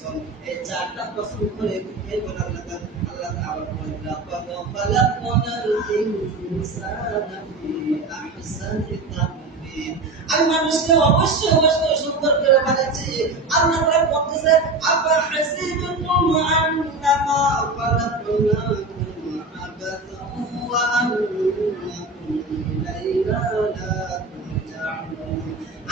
কসম, এই চারটা কসম করে কে বলে আল্লাহ তাআলা বলেন লাকাদ খালাকনাল ইনসানা ফি আহসানি তাকওয়িম। আমি মানুষকে অবশ্যই অবশ্যই সুন্দর করে বানাচ্ছি। আল্লাহ তাআলা বলতেছে আফা হাসিবতুম আন্নামা খালাকনাকুম আবাসান ওয়া আন্নাকুম ইলাইনা লা তুরজাউন।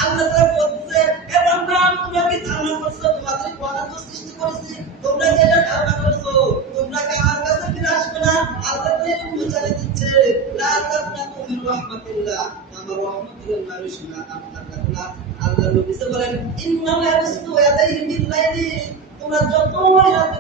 আল্লাহ তাআলা বলতেছে এ বান্দা তোমরা কি ধারণা করছো তোমাদের পদার্থ সৃষ্টি করেছি, তোমরা কি এটা ধারণা করছো তোমরা কি আমার কাছে ফিরে আসবে না? আল্লাহ তাআলা বুঝাতে দিচ্ছে লা তাকনাতু মিন রাহমাতিল্লাহ, আমার রহমতের মারিস না আপনার কথা। আল্লাহ নবী বলেন ইন্নাল্লাহ ইয়াবসুতু ইয়াদাইহি বিল লাইলি, তোমরা যতই রাতে